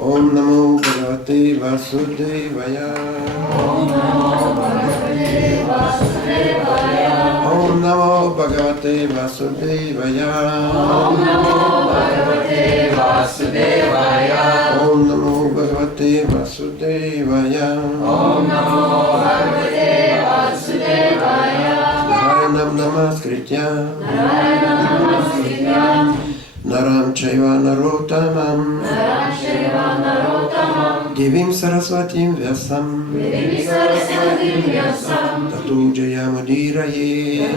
Om Namo Bhagavate Vasudevaya. Om Namo Bhagavate Vasudevaya. Om Namo Bhagavate Vasudevaya. Om Namo Bhagavate Vasudevaya. Om Namo Bhagavate Vasudevaya. Om Namo Bhagavate Vasudevaya. Namaskritya Naram Chaiva Narotamam Devim Saraswatim Vyasam Tato Jayamudiraye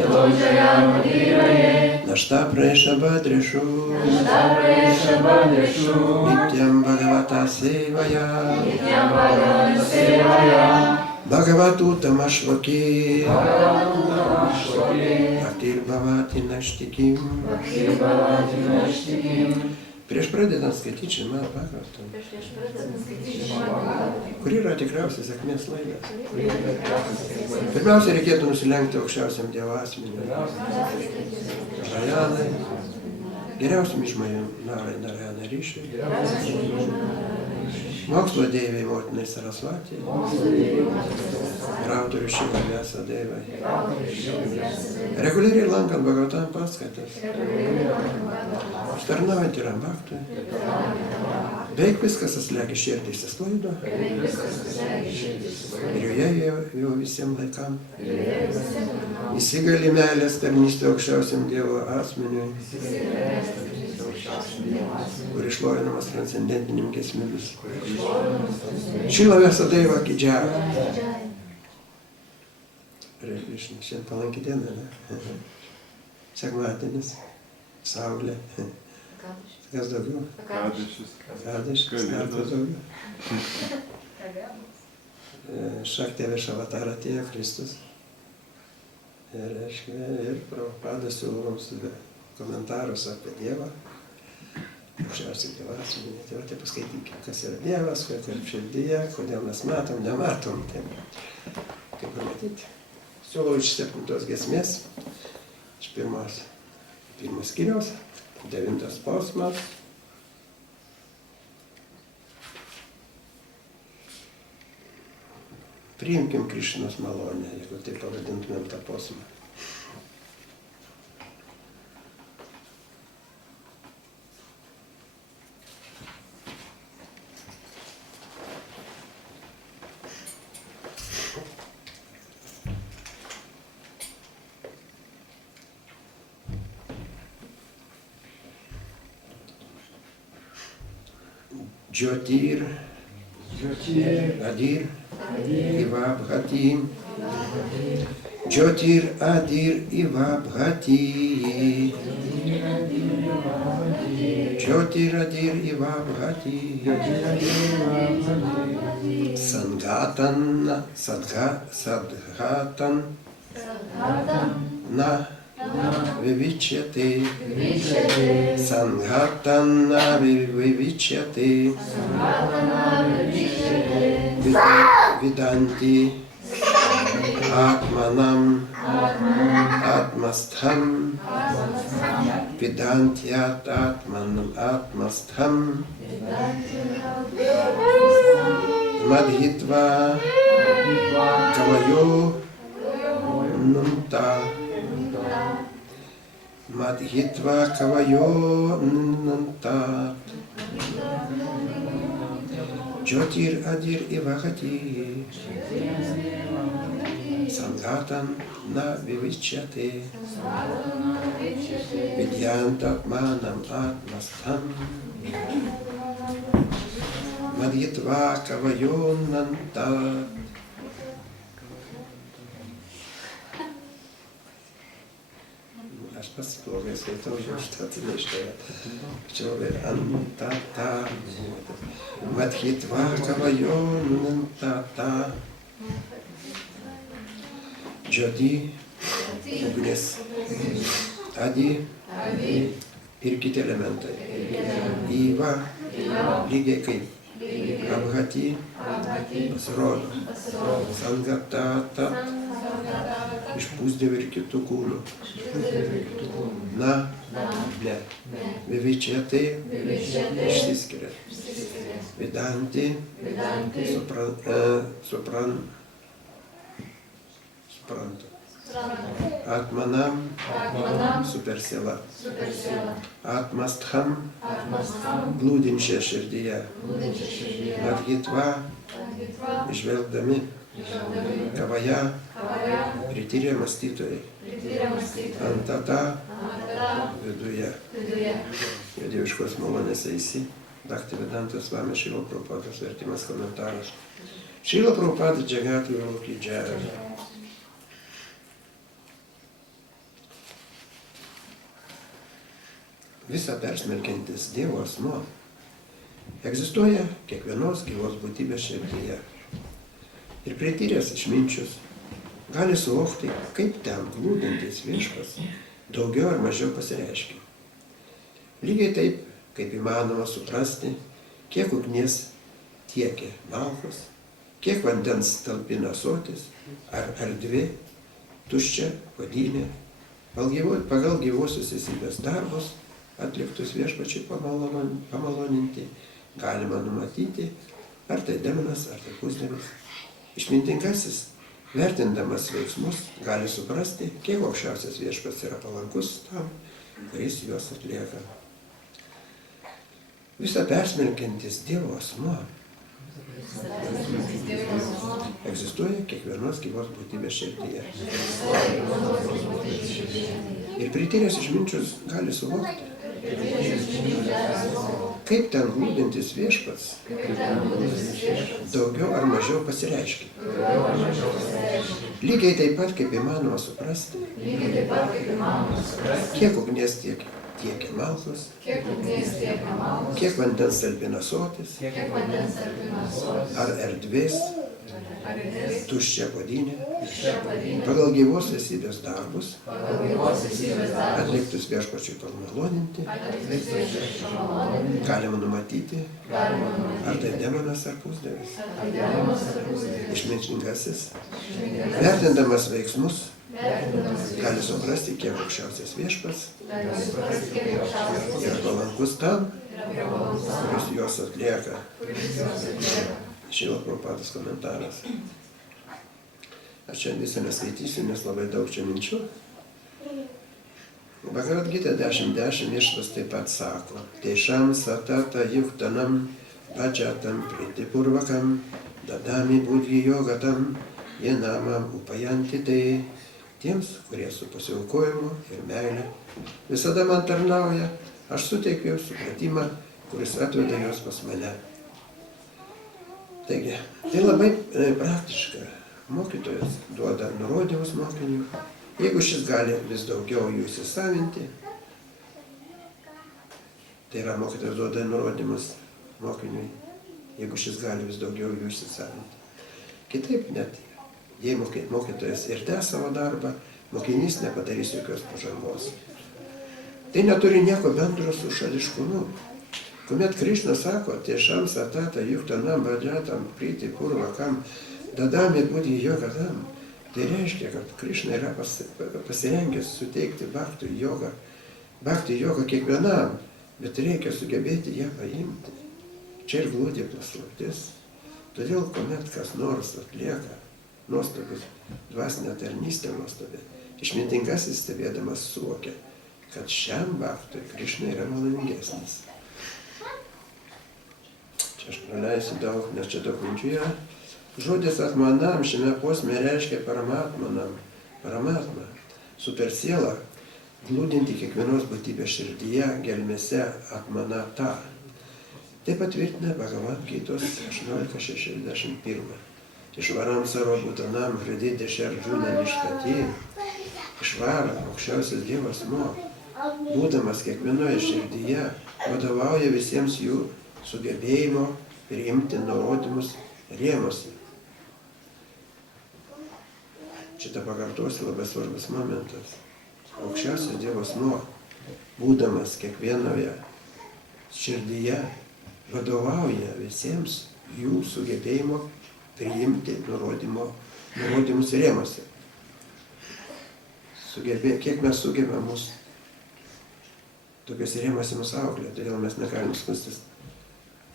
Nashta Presha Badreshu Nityam Bhagavata Sevaya Bhagavatu Tamashvaki Bhaktir Bhavati Naštikim. Prieš pradedant skaityti Šrimad Bhagavatam, kur yra tikriausiai sėkmės laidas. Pirmiausia, reikėtų nusilenkti aukščiausiam Dievo asmeniui. Narayanai, geriausiam iš žmonių Narayana ryšiui. Mokslo deivai motinai Sarasvatijai ir autorių Šiva Vyasa deivai. Reguliariai lankant Bhagavatam paskaitas, užtarnaujant ir Bhaktui. Beveik viskas aslegi širdį įsisklaido ir joje jau visiems laikam. Įsigali meilės tarnystė aukščiausiam Dievo asmeniui, kur išlovinamas transcendentiniam giesmėmis. Šila Vyasa deiva Kidžia. Šiandien palanki diena, ne? Sekmadienis, saulė. Kas daugiau? Kadišis, dar daugiau. Šaktė virš avatara atėjo Kristus. Ir Prabhupada siūlo mums komentarus apie Dievą. Aukščiausiai Dievo asmenį. Tai paskaitykime, kas yra Dievas, kas yra širdyje, kodėl mes matom, nematom. Kaip pamatyti. Siūlau iš 7 giesmės, iš pirmos skyriaus, 9 posmas. Priimkim Krišnos malonę, jeigu taip pavadintumėm tą posmą. Jyotir, Adir, Iva Bhati. Jyotir, Adir, Iva Bhati. Jyotir, Adir, Iva Bhati. Sanghatan, Sadghatan, Na. Vivichyate, Sanghatana Vivichyate, Vidanti, Atmanam, Atmastham, Vidantyat Atmanam, Atmastham, Madhitva, Kavayo, Nunta. Madhitva Kavayo Nantat Jyotir Adir Ivahati Sanghatan Na Vivichyate Vidyantatmanam Atmastham Madhitva Kavayo Nantat. Aš pasiplogai skaitau, jau štatį neištoja. Čia labai antata. Madhitva Kavayo Nantata. Jyoti, ugnis. Adi ir kiti elementai. Iva, lygiai kaip. Abhati, pasirodo. Sangatata, iš pusdievių ir kitų kūnų. Na, ne. Vivičiate, išsiskiria. Vidanti, supranta. Atmanam, supersiela. Atmastham, glūdinčia širdyje. Madhitva, išvelgdami. Kavaja, prityrė mąstytojai. Antata viduje. Jo dieviškos malonės eisi. Bhaktivedanta Swami Šrila Prabhupados vertimas komentaras. Šrila Prabhupada Jagati Guru Ki Jai. Visa persmelkiantis Dievo asmuo egzistuoja kiekvienos gyvos būtybės širdyje. Ir prityręs išminčius gali suvokti, kaip ten glūdintis viešpas daugiau ar mažiau pasireiškia. Lygiai taip, kaip įmanoma suprasti, kiek ugnies tiekia malkos, kiek vandens talpina ąsotis, ar erdvė, tuščia, puodynė, pagal gyvosios esybės darbus atliktus viešpačiai pamaloninti, galima numatyti, ar tai demonas, ar tai pusdievis. Išmintingasis, vertindamas veiksmus, gali suprasti, kiek aukščiausias viešpats yra palankus tam, kuris juos atlieka. Visa persmelkiantis Dievo asmuo egzistuoja kiekvienos gyvos būtybės širdyje. Ir prityręs išminčius gali suvokti, kaip ten glūdintis viešpats daugiau ar mažiau pasireiškia. Lygiai taip pat, kaip įmanoma suprasti, kiek ugnies tiekia malkos, kiek vandens talpina ąsotis, ar erdvės, tuščia puodynė, pagal gyvos esybės darbus, atliktus viešpačiui pamaloninti, galima numatyti, ar tai demonas ar pusdievis. Išmintingasis, vertindamas veiksmus, gali suprasti, kiek aukščiausias viešpats yra palankus tam, kuris juos atlieka. Šrila Prabhupados komentaras. Aš čia visą neskaitysiu, nes labai daug čia minčių. Bhagavad Gita 10.10 viešpas taip pat sako: Teišam satata yuktanam bhajatam pritipurvakam dadami budhi yogatam jenamam upayanti te. Tiems, kurie su pasiaukojimu ir meile visada man tarnauja, aš suteikiu supratimą, kuris atveda juos pas mane. Taigi, tai labai praktiška. Mokytojas duoda nurodymus mokiniui. Jeigu šis gali vis daugiau jų įsisavinti, tai yra mokytojas duoda nurodymus mokiniui, jeigu šis gali vis daugiau jų įsisavinti. Kitaip net, jei mokytojas ir tęs savo darbą, mokinys nepadarys jokios pažangos. Tai neturi nieko bendro su šališkumu. Kuomet Krišna sako, Teišam satata yuktanam bhajatam priti purvakam dadami budhi yogatam, tai reiškia, kad Krišna yra pasirengęs suteikti bhakti jogą kiekvienam, bet reikia sugebėti ją paimti. Čia ir glūdi paslaptis. Todėl, kuomet kas nors atlieka nuostabius dvasinę tarnystę nuostabią, išmintingasis stebėdamas suvokia, kad šiam bhaktui Krišna yra maloningesnis. Čia aš praleisiu daug, nes čia daug minčių yra. Žodis atmanam šiame posme reiškia paramatmanam, paramatma, supersiela, glūdinti kiekvienos būtybės širdyje, gelmėse atmanata. Tai patvirtina Bhagavad Gitos 18.61. Išvaram savo būtanam hrididė šerdžiūna ništatė. Išvara aukščiausias Dievas asmuo, būdamas kiekvienoje širdyje, vadovauja visiems jų sugebėjimo priimti nurodymus rėmuose. Šitą pakartosiu, labai svarbus momentas. Aukščiausias Dievo asmuo, būdamas kiekvienoje širdyje, vadovauja visiems jų sugebėjimo priimti nurodymus rėmuose. Kiek mes sugebame mus tokiuose rėmuose mus auklėti, todėl mes negalim skustis,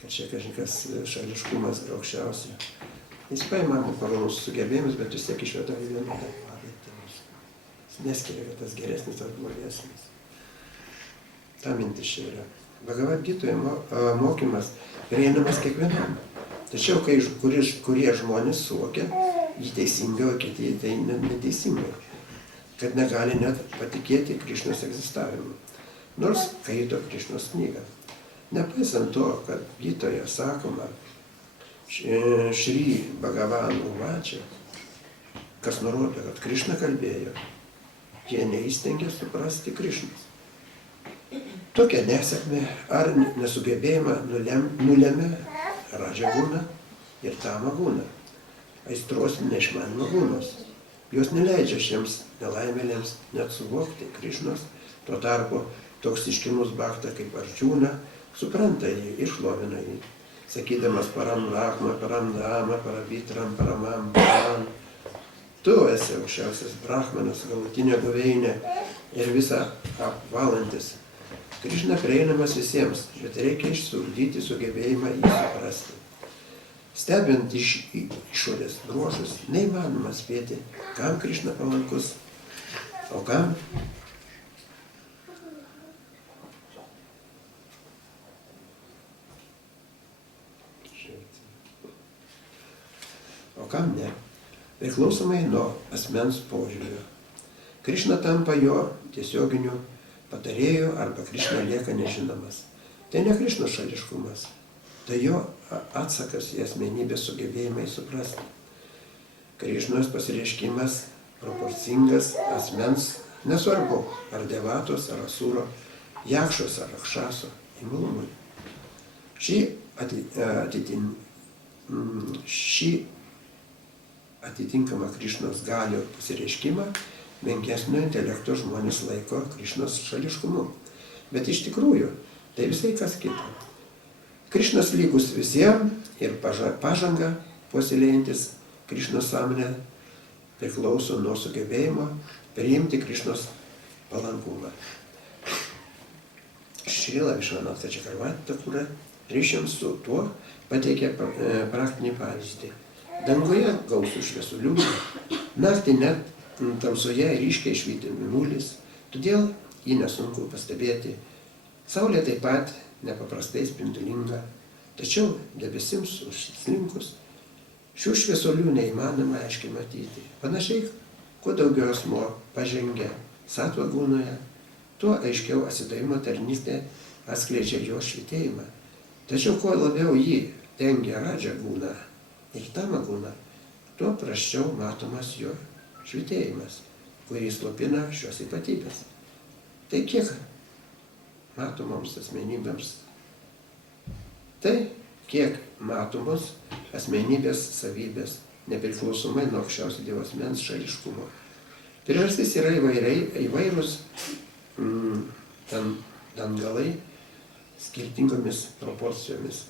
kad čia kažkas šališkumas yra aukščiausia. Jis paima pagal mūsų sugebėjimus, bet vis tiek išveda į vienodą padėtį. Jis neskiria, kad tas geresnis ar blogesnis. Ta mintis čia yra. Bhagavad Gitoje mokymas prieinamas kiekvienam. Tačiau, kurie žmonės suvokia, jį teisingai, o kiti tai neteisingai. kad negali net patikėti Krišnos egzistavimu, nors skaito Krišnos knygą. Nepaisant to, kad Gitoje sakoma Šri Bhagavanų Vačia, kas nurodo, kad Krišna kalbėjo, jie neįstengė suprasti Krišnos. Tokią nesėkmę ar nesugebėjimą nulėmė Radžaguna ir Tamaguna, aistros neišmanimo gūnos. Jos neleidžia šiems nelaimėlėms net suvokti Krišnos, tuo tarpu toks iškimus bhakta kaip Arjuna supranta jį ir šlovina jį, sakydamas param Brahma, param Dhamma, paravitram, paramam Param. Tu esi aukščiausias Brahmanas, galutinė buveinė ir visa apvalantis. Krišna prieinamas visiems, bet reikia išsiugdyti sugebėjimą jį suprasti. Stebint iš išorės bruožus, neįmanoma spėti, kam Krišna palankus, o kam ne, priklausomai nuo asmens požiūrio. Krišna tampa jo tiesioginiu patarėju arba Krišna lieka nežinomas. Tai ne Krišnos šališkumas, tai jo atsakas į asmenybės sugebėjimai suprasti. Krišnos pasireiškimas proporcingas asmens, nesvarbu, ar devatos, ar asūro, jakšos, ar rakšaso imlumui. Šį atitinkamą Krišnos galių pasireiškimą menkesnio intelekto žmonės laiko Krišnos šališkumu. Bet iš tikrųjų, tai visai kas kita. Krišnos lygus visiems ir pažanga puoselėjantis Krišnos sąmonę priklauso nuo sugebėjimo priimti Krišnos palankumą. Šrila Višvanatha Čakravarti Thakura ryšiams su tuo pateikė praktinį pavyzdį. Danguje gausų šviesulių, naktį net tamsoje ryškiai švyti mėnulis, todėl jį nesunku pastebėti. Saulė taip pat nepaprastai spindulinga, tačiau debesims užslinkus šių šviesulių neįmanoma aiškiai matyti. Panašiai, kuo daugiau asmuo pažengia sattva gūnoje, tuo aiškiau atsidavimo tarnystė atskleidžia jo švytėjimą. Tačiau kuo labiau jį dengia radža gūna ir tama gūna, tuo prasčiau matomas jo švytėjimas, kurį slopina šios ypatybės. Tai kiek matomoms asmenybėms? Tai kiek matomos asmenybės savybės, nepriklausomai nuo aukščiausio Dievo asmens šališkumo. Priežastys yra įvairūs dangalai skirtingomis proporcijomis.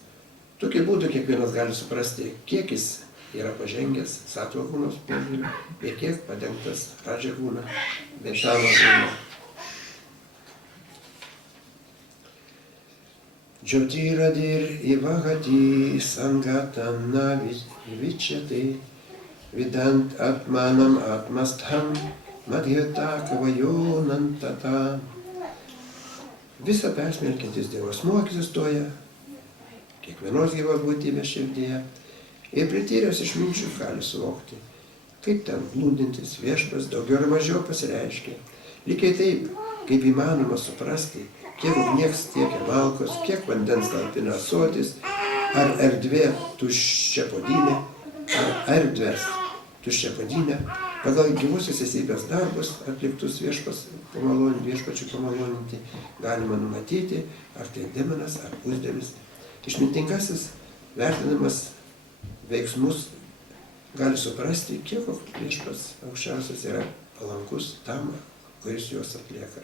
Tokiu būdu kiekvienas gali suprasti, kiek jis yra pažengęs sattva gūnos požiūriu ir kiek padengtas radža gūna bei tama gūna. Jyotirādir ivagati sangatam na vichati vidant atmanam atmastham madhyata kavayo nantata. Visa persmelkiantis Dievo asmuo egzistuoja kiekvienos gyvos būtybės širdyje ir prityręs išminčių gali suvokti, kaip ten glūdintis viešpats daugiau ar mažiau pasireiškia. Lygiai taip, kaip įmanoma suprasti, kiek ugnies tiekia malkos, kiek vandens talpina ąsotis, ar erdvė tuščiapodynė, ar erdvės tuščiapodynė, pagal gyvosios esybės darbus atliktus viešpačių pamaloninti, galima numatyti, ar tai demonas, ar pusdievis. Išmintingasis, vertinamas veiksmus, gali suprasti, kiek viešpats aukščiausias yra palankus tam, kuris juos atlieka.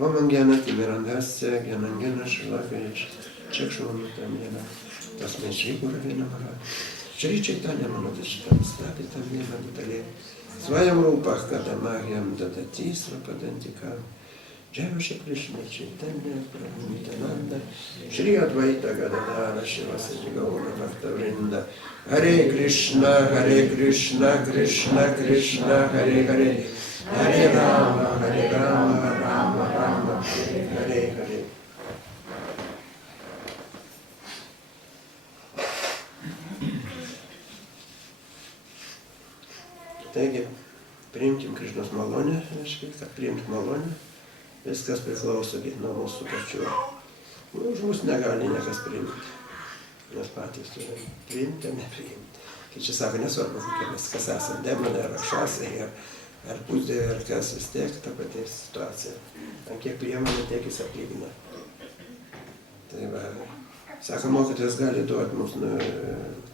O man gena timirandasya, gena šilakaič, čekšmanutam jena, tas nešvykura viena mara. Šri Chaitanya Manodashtam stati tam viena dutalė. Svajam rūpach kadamahyam dadati svapadantikam. Jaya Shri Krishna Chaitanya Prabhu Nityananda Shri Advaita Gadadhara Shivasati Gaura Bhakta Vrinda. Hare Krishna, Krishna Krishna, Hare Hare, Hare Rama, Rama Rama, Hare Hare. Taigi, priimkim Krišnos malonę. reiškia, kad priimti malonę, viskas priklauso nuo mūsų pačių. Už mus negali niekas priimti. Mes patys turime priimti ar nepriimti. Kai čia sako, nesvarbu, kokie mes kas esame, demonai ar rakšasai, ar pusdieviai, ar kas, vis tiek ta pati situacija. Ant kiek priemonių, tiek jis atlygina. Tai va, sako, mokytojas gali duoti mums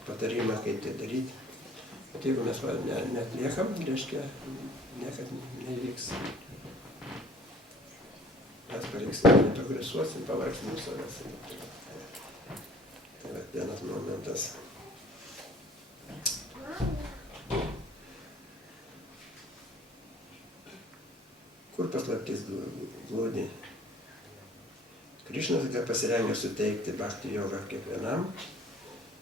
patarimą, kaip tai daryti. Bet jeigu mes neatliekam, reiškia, niekad neįvyks. Mes paliksim, neprogresuosim, pavargsim savęs. Tai va, vienas momentas. Kur paslaptis glūdi? Krišnas pasirengė suteikti bhakti jogą kiekvienam,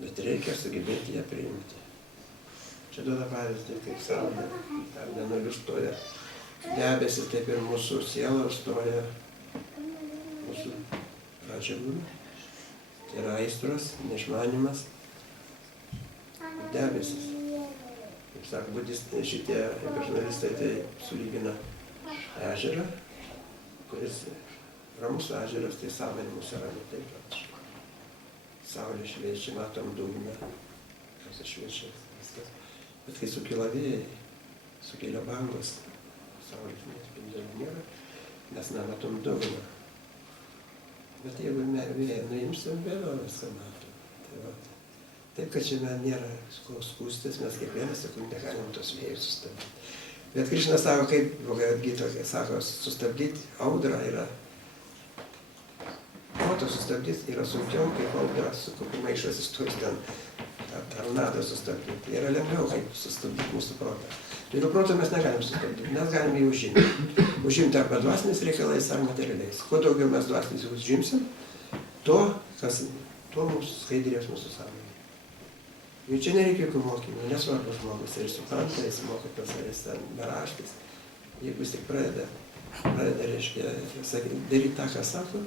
bet reikia sugebėti ją priimti. Čia duoda pavyzdį, kaip saulė, ar mėnuliu stoja debesis, taip ir mūsų siela stoja mūsų radžiagūra. Tai yra aistros, neišmanimas, debesis. Kaip sako, budistai šitie personalistai tai sulygina ežerą, kuris ramus ežeras, tai sąmonimus yra ne taip pat. Saulė šviečia, matom dugną, kas šviečia viskas. Bet kai sukyla vėjai, sukyla bangos, saulės nespindėlių nėra, mes nematom dugną. Bet jeigu vėją nuimsim, vėliau viską matom. Tai va, taip, kad čia nėra skūstis, mes kiekvieną sekundę galim tos vėjus sustabdyti. Bet Krišnas sako, kaip Bhagavad Gita sako, sustabdyti audrą yra, protą sustabdyti yra sunkiau, kaip audrą, su kokiu maišas įstojus ten, tornadą sustabdyti. Yra lengviau, kaip sustabdyti mūsų protą. Tai jeigu protą mes negalim sustabdyti, mes galim jį užimti. Užimti arba dvasiniais reikalais, ar materialiais. Kuo daugiau mes dvasiniais užimsim, tuo mums skaidrės mūsų sąmonė. Ir čia nereikia jokių mokymų, nesvarbu žmogus, ar jis supranta, jis mokytas, ar jis ten beraštis. Jeigu jis tik pradeda, reiškia, daryti tą, ką sako,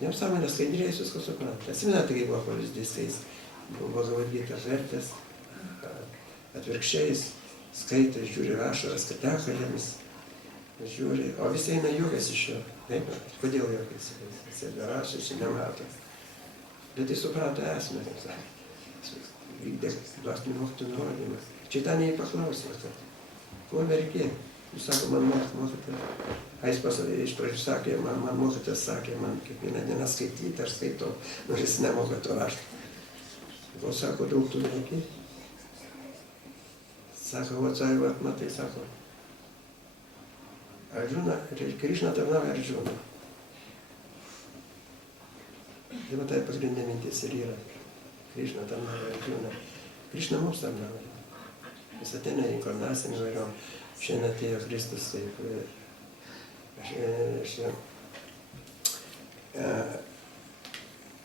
jam sąmonė skaidrės, jis viską supranta. Atsimenate, kai buvo pavyzdys, kai jis buvo Bhagavad Gita vertęs, atvirkščiai skaito, žiūri ašaras, kad teka jiems, žiūri, o visi eina juokiasi iš jo. Taip, kodėl juokiasi? Jis beraštis, jis nemato. Bet jis suprato esmę, kaip sakė. Vykdė dvasinių mokytojų nurodymą. Čia ten jį paklausė, ko verkė? Jis sako, man mokytojas. Jis iš pradžių sakė, man mokytojas sakė, man kiekvieną dieną skaityti, aš skaitau, nors jis nemoka to rašto. O sako, daug tu verkė? Sako, va, matai, sako, Arjuna, Krišna tarnauja Arjuna. Tai va tai pagrindinė mintis ir yra. Krišna tarnauja Arjuna. Krišna mums tarnauja. Jis ateina į inkarnaciją įvairiom. Šiandien atėjo Kristus taip,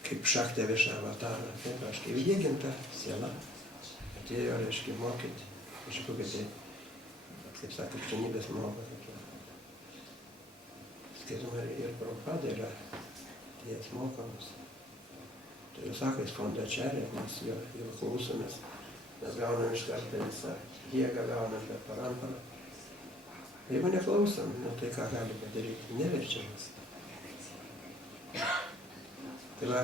kaip šaktė viešą avatarą. Taip, kaip įdėginta siela. Atėjo, reiškia, mokyti. Kažkokia tai, kaip sako, krikščionybės moka. Skaitoma ir Prabhupada yra. Tai jas mokomus. Tai jau sako, jis fondačiarė, mes jo klausomės, mes gaunam iš karto visą jėgą, gaunam per paramparą. Jeigu neklausom, tai ką gali padaryti? Neverčiamas. Tai va,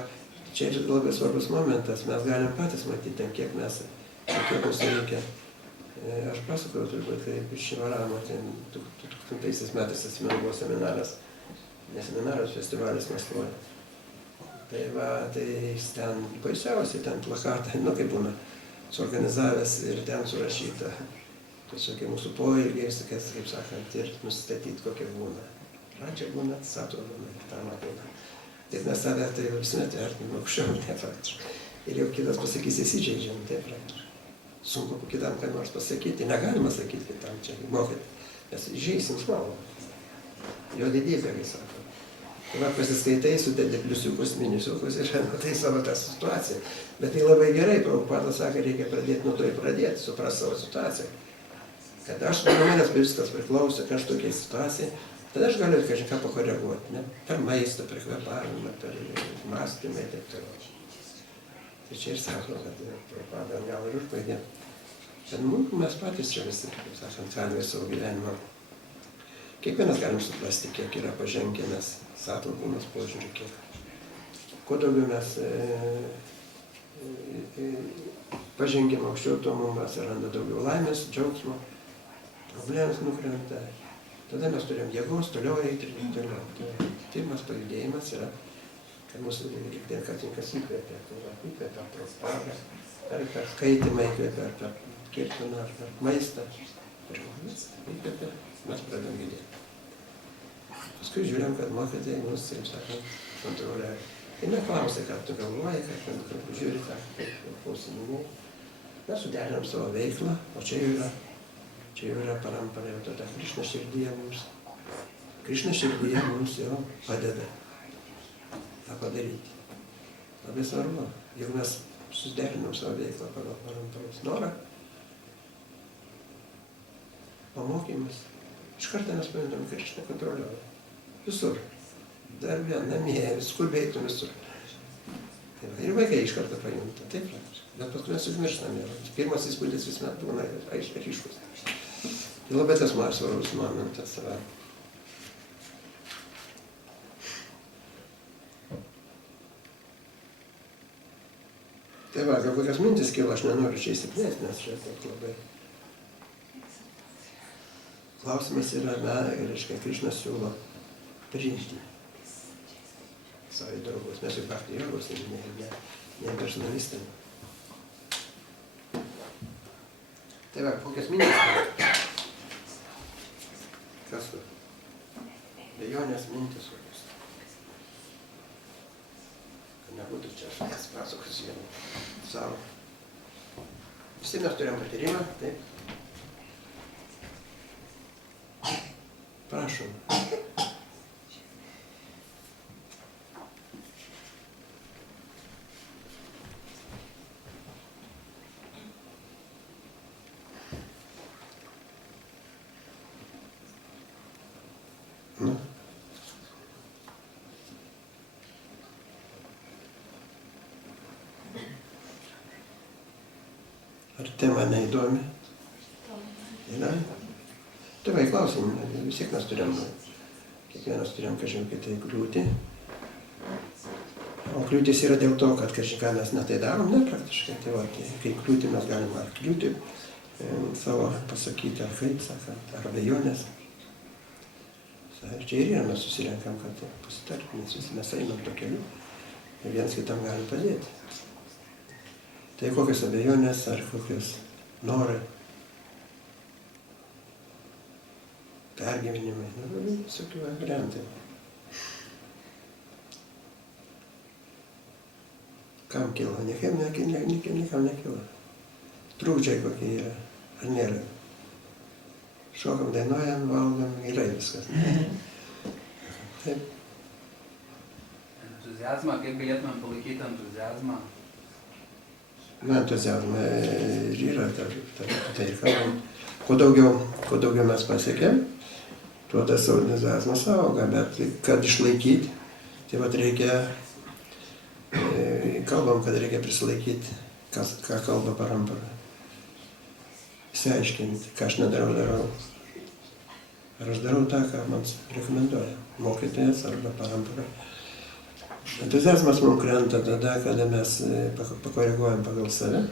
čia ir labai svarbus momentas, mes galim patys matyti, kiek mums reikia. Aš pasakojau turbūt, kaip iš Šivaramo, 2000 metais atsimenu buvo seminaras, ne seminaras, festivalis Maskvoje. Tai va, tai jis ten baisiausiai, ten plakatą, kaip būna, suorganizavęs ir ten surašyta. Tokie mūsų poilgiai, kaip sakant, ir nustatyti, kokie būna. Pradžia būna, sato būna, tama būna. Tai mes save tai visuomet vertinam aukščiau, ne praktiškai. Ir jau kitas pasakys, įsižeidžiam, tai praktiškai. Sunku kitam ką nors pasakyti, negalima sakyti kitam čia, mokyti. Mes įžeisim žmogų. Jo didybė, kai sako. Tai va, pasiskaitai, sudedi pliusiukus, minusiukus ir matai savo tą situaciją. Bet tai labai gerai, Prabhupada sako, reikia pradėti nuo to pradėti, suprasti savo situaciją. Kad aš, nuo manęs viskas priklauso, kad aš tokiai situacijai, tada aš galiu kažką pakoreguoti, ne? Per maistą, per kvėpavimą, per mąstymą ir taip toliau. Tai čia ir sako, kad Prabhupada gal ir užbaigė. Bet mes patys čia visi, kaip sakant, galime savo gyvenimą kiekvienas galim suprasti, kiek yra pažengę mes satvarkumas požiūrį, kiek. Kuo daugiau mes pažengėm aukščiau, tuo mums atsiranda daugiau laimės, džiaugsmo, problemas nukrenta. Tada mes turėjom jėgos toliau eiti ir toliau. Pirmas pajudėjimas yra, kad mūsų dėlkatininkas įkvėpė. Įkvėpė prospagą, ar per skaitimą įkvėpė, ar per kirtiną, ar per maistą. Įkvėpė, mes pradėjom judėti. Paskui žiūrėjom, kad mokytojai mus, taip sakant, kontroliuoja. Ir neklausė, ką tu galvoji, kad žiūri, kaip klausiminė. Mes suderinam savo veiklą, o čia jau yra parampara, jau tada Krišna širdyje mums. Krišna širdyje mums jau padeda tą padaryti. Labai svarbu, jeigu mes suderinam savo veiklą pagal paramparos norą, pamokymus, iš karto mes pajuntam, kad Krišna kontroliuoja. Visur. Dar vien, namie, viskur veiktum visur. Ir vaikai iš karto pajunta, taip praktiškai. Bet paskui mes užmirštam ir pirmas įspūdis visuomet būna ryškus. Tai labai tas svarbus momentas yra. Tai va, gal kokias mintis kilo, aš nenoriu čia įsiplėsti, nes čia taip labai. Klausimas yra, reiškia, Krišna siūlo priimti savo draugus. Mes jau bhakti jogos, ne personalistai. Tai va, kokias mintis? Kas tu? Bejonės mintis kokias. Kad nebūtų čia aš pasakosiu vieną savo. Visi mes turėjom patyrimą, taip? Prašom. Ar tema neįdomi? Yra? Tėvai, klausim, vis tiek mes turėjom, kiekvienas turėjom kažkokį tai kliūtį. O kliūtis yra dėl to, kad kažką mes netai darom, ne praktiškai. Tai va, kai kliūtį mes galim ar kliūtį savo pasakyti, ar kaip sakant, ar abejonės. Ir čia ir yra, mes susirenkam, kad pasitarti, nes visi mes einam to keliu ir viens kitam galim padėti. Tai kokios abejonės ar kokios norai, pergyvenimai, visokių variantai. Kam kilo? Niekam nekilo. Trūkdžiai kokie yra, ar nėra? Šokam, dainuojam, valgam, gerai viskas. Taip. Entuziazmą, kaip galėtumėm palaikyti entuziazmą? Entuziazmą ir yra, tai kalbam. Kuo daugiau mes pasiekėm, tuo tas entuziazmas auga, bet kad išlaikyti, tai vat reikia, kalbam, kad reikia prisilaikyti, ką kalba parampara. Įsiaiškinti, ką aš nedarau. Ar aš darau tą, ką man rekomenduoja mokytojas arba parampara. Entuziazmas mums krenta tada, kada mes pakoreguojam pagal save.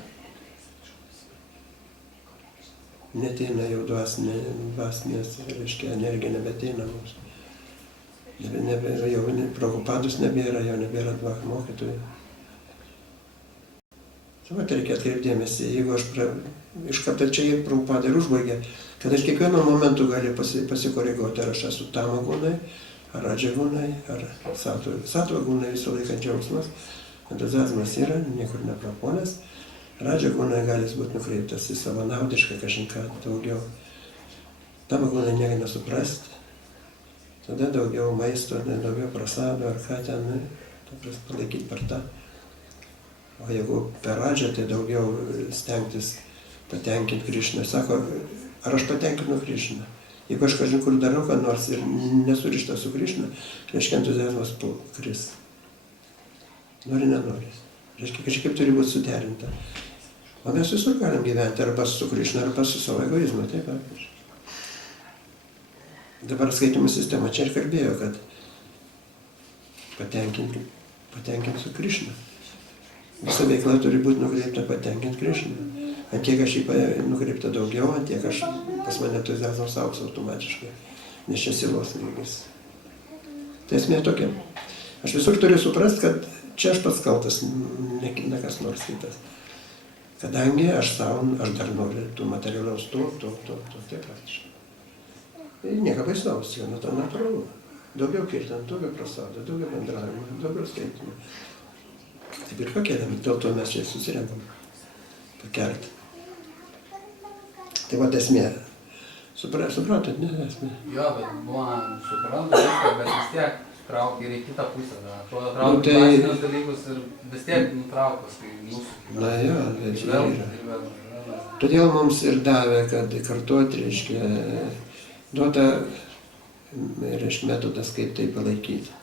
Neteina jau dvasinės, reiškia, energija nebeteina mums. Jau Prabhupados nebėra, jau nebėra mokytojų. Tai reikia atkreipdėmėsi, jeigu aš iš karto čia ir Prabhupada ir užbaigė, kad aš kiekvienu momentu gali pasikoreguoti, ar aš esu tama gūnai, ar radžia gūnai, ar satva gūnai, visą laiką džiaugsmas, entuziazmas yra, niekur neprapuolęs, radžia gūnai gali būti nukreiptas į savo naudišką kažką daugiau. Tama gūnai nieko nesuprasti, tada daugiau maisto, daugiau prasado, ar ką ten, palaikyti per tą. O jeigu per radžią, tai daugiau stengtis patenkinti Krišną. Sako, ar aš patenkinu Krišną? Jeigu aš kažin kur darau, ką nors ir nesurištas su Krišna, reiškia entuziazmas kris. Nori, nenori. Reiškia, kažkaip turi būti suderinta. O mes visur galim gyventi arba su Krišna, arba su savo egoizmu. Taip, Dabar skaitimo sistema čia ir kalbėjo, kad patenkinti su Krišna. Visa veikla turi būti nukreipta patenkinti Krišną. Ant kiek aš jį nukreipta daugiau, ant tiek pas mane entuziazmas augs automatiškai. Nes čia silos lygis. Tai esmė tokia. Aš visur turiu suprasti, kad čia aš pats kaltas, ne kas nors kitas. Kadangi aš dar noriu tų materialiaus to, tai praktiškai. Ir nieko baisaus, jau nuo to natūralu. Daugiau kirtant, daugiau prasadų, daugiau bendravimo, daugiau skaitimo. Taip ir pakeliam, dėl to mes čia susirenkam. Pakelti. Tai va esmė. Supratot, ne esmė? Jo, bet būna suprantu viską, bet vis tiek traukia ir į kitą pusę. Atrodo, traukia dvasinius dalykus ir vis tiek nutraukus. Na jo, bet čia yra. Todėl mums ir davė, kad kartuoti, reiškia, duota, reiškia, metodas, kaip tai palaikyti.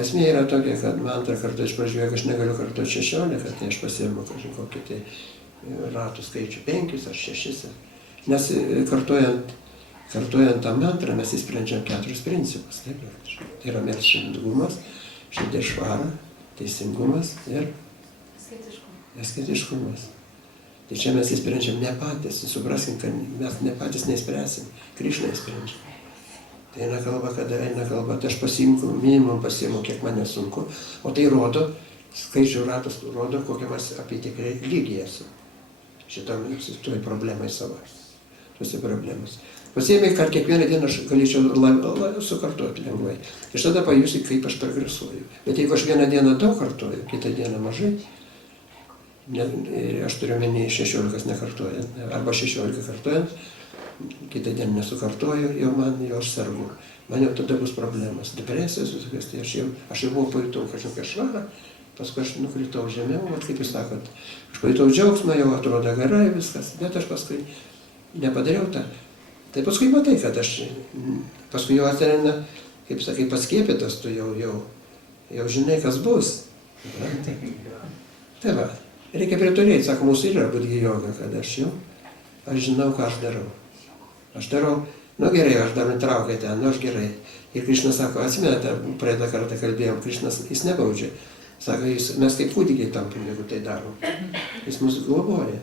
Esmė yra tokia, kad man antrą kartą iš pradžių, jeigu aš negaliu kartuoti 16, tai aš pasiimu kažkokį tai ratų skaičių 5 ar 6. Nes kartuojant tą mantrą mes įsprendžiam 4 principus. Taip, tai yra širdingumas, širdies švara, teisingumas ir asketiškumas. Tai čia mes įsprendžiam ne patys, supraskim, kad mes ne patys neįspręsim, Krišna įsprendžia. Tai eina kalba, kada eina kalba, tai aš minimum pasiimu, kiek man nesunku, o tai rodo, skaičių ratas rodo, kokią mes apytikrai lygiai esu. Šitoj problemai savo. Tuose problemas. Pasiėmė, kad kiekvieną dieną aš galėčiau sukartuoti lengvai. Ir tada pajusi, kaip aš progresuoju. Bet jeigu aš vieną dieną daug kartuoju, kitą dieną mažai, aš turiu menį 16 nekartuojant, arba 16 kartuojant, kitą dieną nesukartuoju, jau aš sergu. Man jau tada bus problemas. Depresijos visokios, tai aš jau pajutau kažkokią švarą, paskui aš nukritau žemiau, kaip jūs sakot, aš pajutau džiaugsmą, jau atrodo gerai viskas, bet aš paskui nepadariau tą. Tai paskui matai, kad paskui jau atsiranda, kaip sakai, paskiepytas, tu jau žinai, kas bus. Tai va, reikia priturėti, sako, mūsų yra budgi joga, kad aš žinau, ką aš darau. Aš darau, gerai, aš dar nutraukiu ten, aš gerai. Ir Krišnas sako, atsimenate, praeitą kartą kalbėjom, Krišnas, jis nebaudžia. Sako, mes kaip kūdikiai tampam, jeigu tai darom. Jis mus globoja.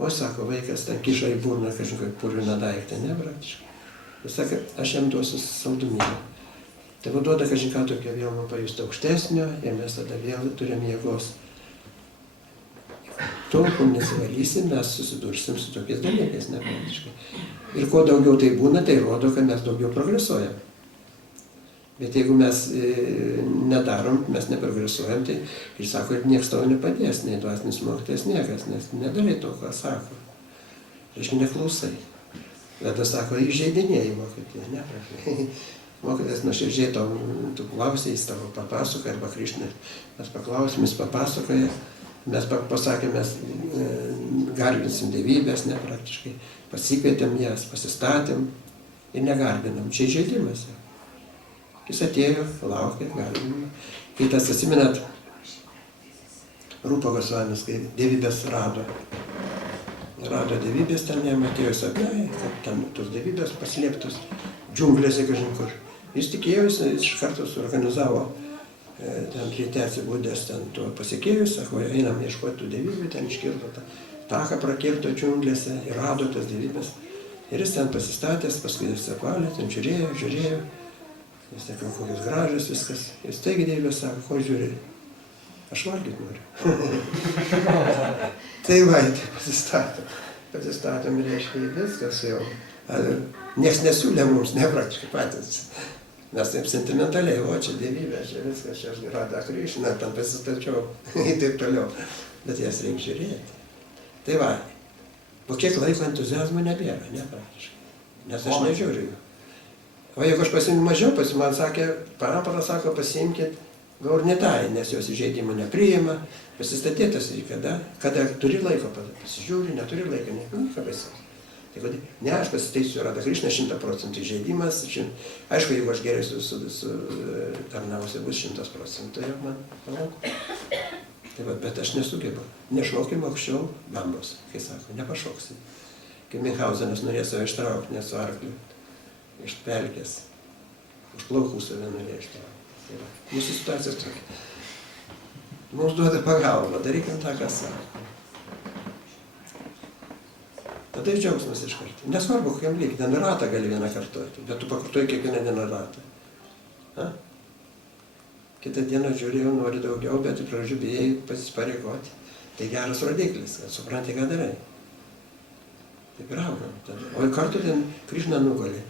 O sako, vaikas ten kiša į burną kažkokį purviną daiktą, ne, praktiškai. Jis sako, aš jam duosiu saldumynę. Tai duoda kažką tokio vėl man pajusti aukštesnio ir mes tada vėl turim jėgos. Tol, kol nesivalysim, mes susidursim su tokiais dalykais, ne, praktiškai. Ir kuo daugiau tai būna, tai rodo, kad mes daugiau progresuojam. Bet jeigu mes nedarom, mes neprogresuojam, tai, ir sako, ir niekas tau nepadės, nei dvasinis mokytojas, niekas, nes nedarai to, ką sako. Reiškia, neklausai. Tada sako, įžeidinėjai mokytoją, ne? Mokytojas nuoširdžiai tu klausai, jis tavo papasakoja, arba Krišna, mes paklausim, jis papasakoja, mes pasakėm, mes garbinsim dievybės, ne, praktiškai, pasikvietėm jas, pasistatėm ir negarbinam. Čia įžeidimas. Jis atėjo, laukė, garbinimą. Kitas, atsimenat, Rūpa Gosvamis, kai dievybės rado dievybės, ten jam atėjo sapnai, kad ten tos dievybės paslėptos džiunglėse kažin kur. Jis tikėjosi, jis iš karto suorganizavo ten ryte atsibūdęs, ten tuo pasikėjus, sako, einam ieškoti tų dievybių, ten iškirto tą taką, prakirto džiunglėse ir rado tas dievybės. Ir jis ten pasistatęs, paskui jis apvalė, ten žiūrėjo. Jis sakė, kokios gražios viskas. Jis taigi dievybės sako, ko žiūri? Aš valgyti noriu. Tai va, tai pasistatėm, reiškia, viskas jau. Niekas nesiūlė mums, ne praktiškai patys. Mes taip sentimentaliai, o čia dievybė, čia viskas, čia aš Radha Krišna, ten pasistačiau ir taip toliau. Bet jas reikia žiūrėti. Tai va, po kiek laiko entuziazmo nebėra, ne praktiškai. Nes aš nežiūriu. O jeigu aš pasiimu mažiau, man sakė, parapara sako, pasiimkit gaurnitai, nes jos įžeidimų nepriima, pasistatytas ir kada turi laiko, pasižiūri, neturi laiko, nieko pasiimu. Tai ne, aš pasitaisiu Radha Krišna 100% įžeidimas, aišku, jeigu aš gerai tarnausiu, bus 100%, jau man palanku. Tai va, bet aš nesugebu, nešokim aukščiau bambos, kai sako, nepašoksi. Kai Minhausenas norėjo save ištraukti, nesu arkliu. iš pelkės, už plaukų save nurėžti. Tai yra mūsų situacija tokia. Mums duoda pagalbą, darykim tą, ką sako. Tada džiaugsmas iš karto. Nesvarbu, kokiam lygiai, ten ratą gali vieną kartuoti, bet tu pakartuoji kiekvieną dieną ratą. Ha? Kitą dieną žiūrėjau, nori daugiau, bet iš pradžių bijai pasipareigoti. Tai geras rodiklis, kad supranti, ką darai. Taip ir augam. O kartu ten Krišna nugali.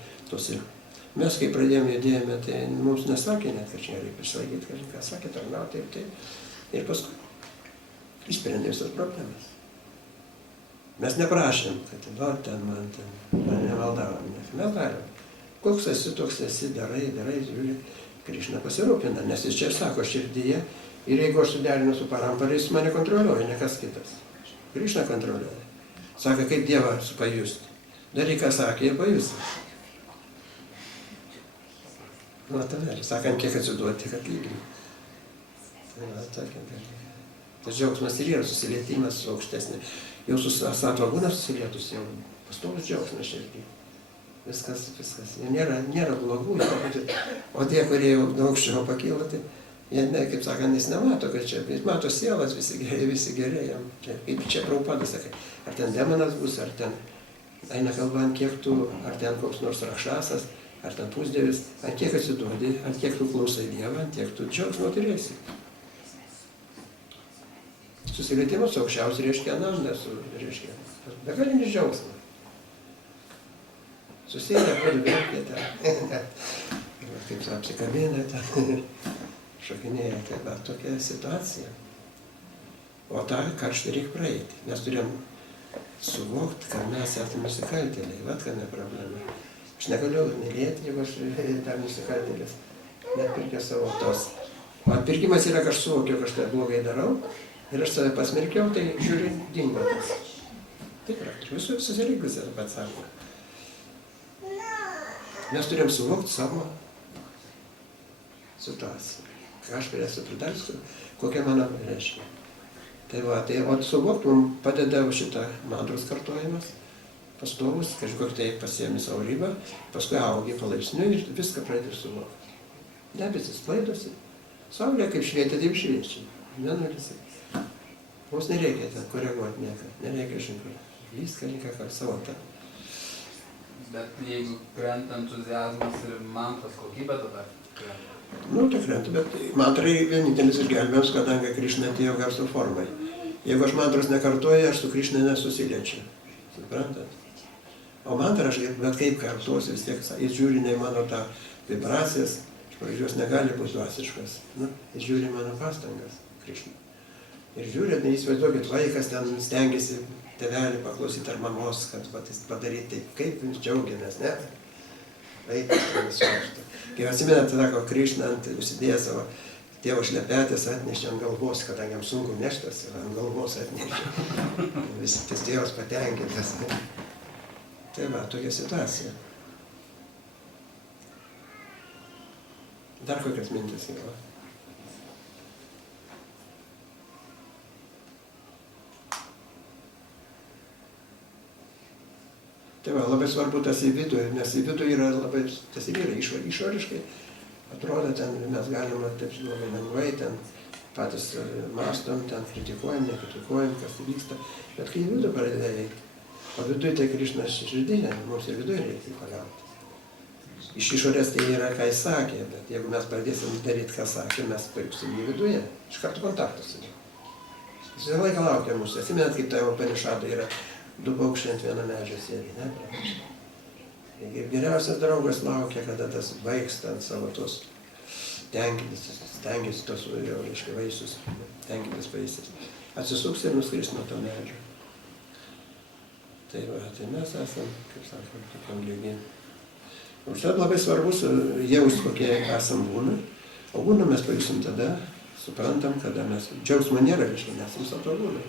Mes, kai pradėjome judėjome, tai mums nesakė net, kad čia reikia išlaikyti, ką sakė, tarnauti ir taip. Ir paskui išsprendė visas problemas. Mes neprašėm, kad ten man nemaldavom. Mes darėm. Koks esi, toks esi, darai, žiūri, Krišna pasirūpina, nes jis čia sako širdyje. Ir jeigu aš suderinu su parampara, jis mane kontroliuoja, ne kas kitas. Krišna kontroliuoja. Sako, kaip Dievą pajusti. Daryk, ką sakė, ir pajusti. Nu, tada, sakant, kiek atsiduoti, tiek atlyginti. Tas džiaugsmas ir yra susilietimas su aukštesnė. Jau su sattva guna susilietus, jau pastovus džiaugsmas širdį. Viskas. Nėra blogų. O tie, kurie jau daug aukščiau pakyla, tai jie, kaip sakant, jis nemato, kad čia, jis mato sielas, visi geri jam. Kaip čia Prabhupada sakai, ar ten demonas bus, ar ten eina kalba, ant kiek tu, ar ten koks nors rakšasas, ar ten pusdievis, ant kiek atsiduodi, ant kiek tu klausai Dievą, ant kiek tu džiaugsmo turėsi. Susilietimas su aukščiausiu reiškia anandą, reiškia begalinis džiaugsmas. Susėdę, veikia ten, kaip apsikabina ten, šokinėja, tai va, tokia situacija. O tą karštą reikia praeiti. Mes turėjom suvokti, kad mes esame nusikaltėliai, vat kame problema. Aš negaliu mylėti, jeigu aš dar nusikaltėlis, net pirkė savo tos. O atpirkimas yra, kad aš suvokiu, kad aš tai blogai darau, ir aš save pasmerkiau, tai žiūri, dingo tas. Tikra, visus lygius yra pats sako. Mes turėjom suvokti savo situaciją. Ką aš galėsiu pridarsiu, kokia mano reiškia. Tai va, tai o suvokti mums padeda šitą mantros kartojimas, pastovus, kažkur tai pasiemi savo ribą, paskui augi palaipsniui ir viską pradedi suvokti. Debesis sklaidosi, saulė kaip švietė, taip šviečia. Mėnulis. Mums nereikia ten koreguoti nieką, nereikia žinoti. Viską reikia kaip savo tą. Bet jeigu krenta entuziazmas ir mantros kokybė, tada krenta. Nu, tai krenta, bet mantrai vienintelis išgelbėjimas, kadangi Krišna atėjo garso formai. Jeigu aš mantros nekartoju, aš su Krišna nesusiliečiu. Suprantat? O mantrą aš bet kaip kartuosiu, vis tiek jis žiūri ne mano tą vibracijas, iš pradžių jos negali būti dvasiškas. Nu, jis žiūri mano pastangas, Krišna. Ir žiūrėt, neįsivaizduokit, vaikas ten stengiasi tėvelį paklausyti ar mamos, kad padaryti taip, kaip jums džiaugiamės, ne? Vaikas nesuošta. Kai atsimenat, sako, Krišna užsidėjo savo tėvo šlepetės atnešė ant galvos, kadangi jam sunku neštas, ant galvos atnešė. Visi tas tėvas patenkintas. Tai va, tokia situacija. Dar kokias mintis yra? Tai va, labai svarbu tas į vidų, nes į vidų yra labai, tas ir yra išoriškai. Atrodo, ten mes galime taip labai lengvai, ten patys mastom, ten kritikuojam, nekritikuojam, kas vyksta. Bet kai į vidų pradeda eiti, o viduje tai Krišnas širdyje, mums ir viduje reikia pagauti. Iš išorės tai yra, ką jis sakė, bet jeigu mes pradėsim daryti, ką sakė, mes pajusim į viduje, iš karto kontaktas. Jis visą laiką laukia mūsų. Atsimenat, kaip tavo Upanišadai yra 2 paukščiai ant vieno medžio sėdi, ne? Ir geriausias draugas laukia, kada tas baigs ant savo tos stengiasi tos, reiškia, vaisius, tenkintis vaisius. Atsisuks ir nuskris nuo to medžio. Tai va, tai mes esam, kaip sakom, tokiam lygiai. Užtat labai svarbus jausti, kokie esam būna. O būna mes pajusim tada, suprantam, kada mes, džiaugsmo nėra, reiškia, mes viso to būna.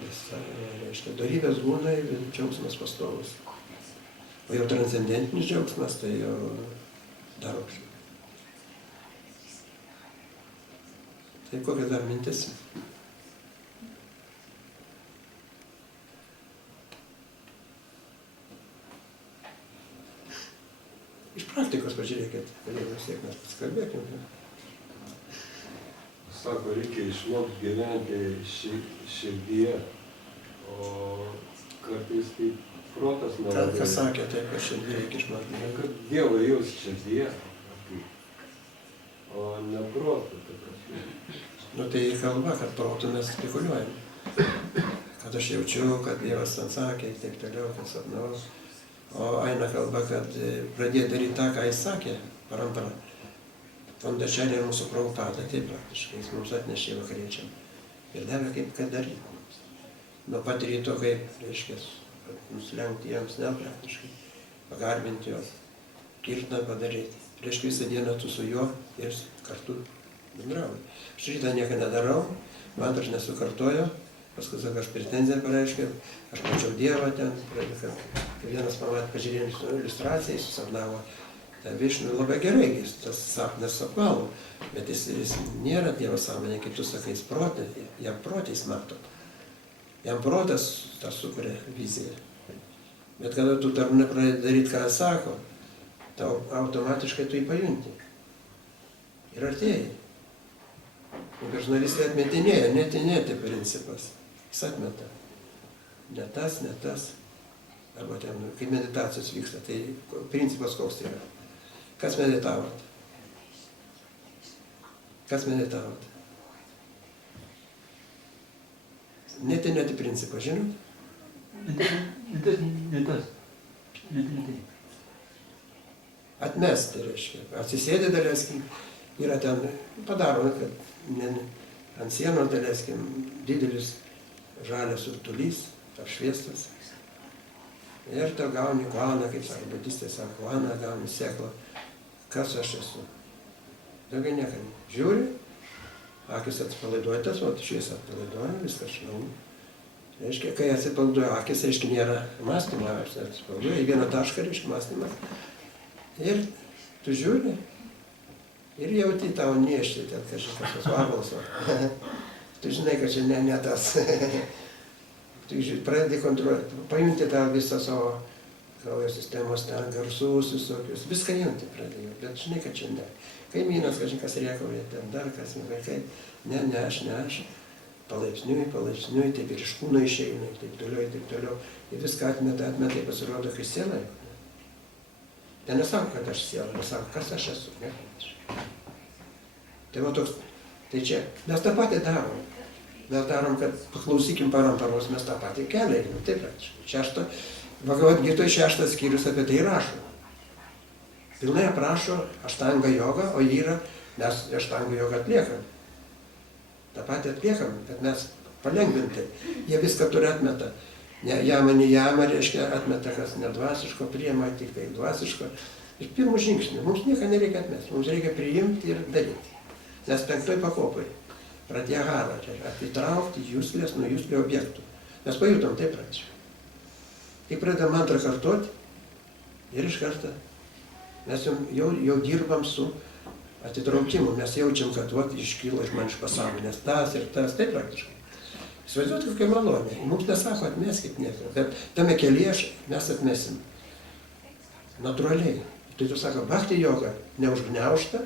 Nes, reiškia, dorybės būna ir džiaugsmas pastovus. O jau transcendentinis džiaugsmas, tai jau dar aukščiau. Tai kokias dar mintis? vis tiek mes pasikalbėkim. Sako, reikia išmokti gyventi širdyje, o kartais tai protas nelabai. Kas sakė taip, kad širdyje reikia išmokti? Kad Dievą jaus širdyje, o ne protu. Nu tai kalba, kad protu mes spekuliuojam. Kad aš jaučiu, kad Dievas man sakė ir taip toliau, kad sapnau. O eina kalba, kad pradėjo daryti tą, ką jis sakė, parampara. Fondačelė ir mūsų Prabhupada, taip praktiškai, jis mums atnešė vakariečiam. Ir davė kaip kad daryti mums. Nuo pat ryto, kaip, reiškia, nusilenkti jiems, ne praktiškai, pagarbinti juos, kirtną padaryti. Reiškia, visą dieną tu su juo ir kartu bendrauji. Aš šitą nieko nedarau, man aš nesukartoju, paskui sako, aš pretenziją pareiškiau, aš mačiau Dievą ten, kai vienas pažiūrėjęs iliustraciją, jis susapnavo tą Višnų, labai gerai, jis tas sapnas apvalo, bet jis nėra Dievo sąmonė, kaip tu sakai, jis protė, jam protės mato. Jam protas tą sukuria viziją. Bet kada tu dar nepradedi daryti, ką jis sako, tau automatiškai tu jį pajunti. Ir artėjai. Ir žurnalistai atmetinėja, netinėti principas. Jis atmeta. Ne tas, ne tas. Arba ten, kai meditacijos vyksta, tai principas koks yra. Kas meditavot? Kas meditavot? Netinėti principą, žinot? Ne tas. Atmesti, reiškia. Atsisėdė, daleiskim, yra ten, padaroma, kad ant sienos, daleiskim, didelis žalias rutulys, apšviestas. Ir tu gauni kvaną, kaip sako, budistai sako, kvaną, gauni sėklą. Kas aš esu? Daugiau niekam. Žiūri, akis atsipalaiduoja, tas, o šviesa atpalaiduoja, viskas švelnu. Reiškia, kai atsipalaiduoja akis, reiškia, nėra mąstymo, atsipalaiduoja į vieną tašką, reiškia, mąstymas. Ir tu žiūri, ir jauti tau niešti, ten kažkas vabalas. Tu žinai, kad čia ne tas. Tu pradedi kontroliuoti, pajunti tą visą savo kraujo sistemos ten, garsus visokius, viską junti pradėjau, bet žinai, kad čia ne. Kaimynas, kažkas riekauja, ten dar kas, vaikai, ne aš, palaipsniui, taip ir iš kūno išeina, taip toliau, ir viską atmeta, tai pasirodo, kai siela. Tai nesako, kad aš siela, nesako, kas aš esu, ne? Tai va toks, tai čia, mes tą patį darom. Mes darom, kad paklausykim paramparos, mes tą patį kelią einam, taip praktiškai. Bhagavad Gitoj 6 skyrius apie tai rašo. Pilnai aprašo aštanga jogą, o yra, mes aštanga jogą atliekam. tą patį atliekam, bet mes palengvintai. Jie viską turi atmeta. Jamą, reiškia, atmeta, kas nedvasiško, priima tik tai dvasiško. Ir pirmų žingsnių, mums nieko nereikia atmesti, mums reikia priimti ir daryti. Nes 5 pakopai, pratyahara, atitraukti jūslės nuo jūslių objektų. Mes pajutom taip pradžią. Kai pradedam antrą kartoti ir iš karto mes jau dirbam su atitraukimu, mes jaučiam, kad iškyla iš man iš pasąmonės tas ir tas, taip praktiškai. Įsivaizduoti, kokia malonė. Mums nesako atmeskit nieko, bet tame kelyje mes atmesim. Natūraliai. Tai tu sako, bhakti joga, neužgniaužta,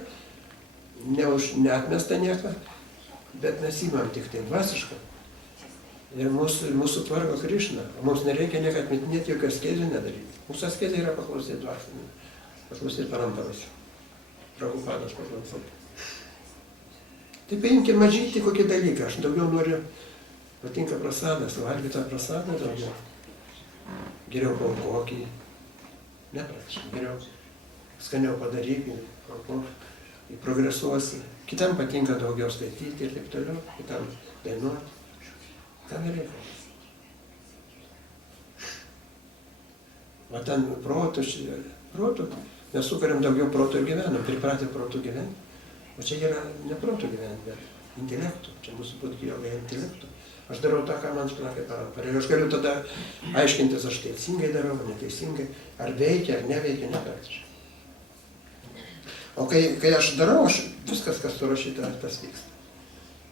neatmesta nieko, bet mes įmam tik tai dvasišką. Ir mūsų tvarko Krišna. Mums nereikia nieko atmetinėti, jokios askezės nedaryti. Mūsų askezė yra paklausyti dvasinį. Paklausyti paramparos. Prabhupados paklausyti. Tai paimkime mažyti kokį dalyką. Aš daugiau noriu, patinka prasadas, valgyti tą prasadą daugiau. Geriau paukokį. Ne praktiškai, geriau. Skaniau padarykime, progresuosi. Kitam patinka daugiau skaityti ir taip toliau, kitam dainuoti. Kam ir reikia? O ten protų, mes sukuriam daugiau protų ir gyvenam, pripratę protų gyventi. O čia yra ne protų gyventi, bet intelektų. Čia mūsų būtų joga intelektų. Aš darau tą, ką man splakė parampara. Ir aš galiu tada aiškintis, aš teisingai darau, neteisingai, ar veikia, ar neveikia, nepraktiškai. O kai aš darau, viskas, kas surašyta, tas vyksta.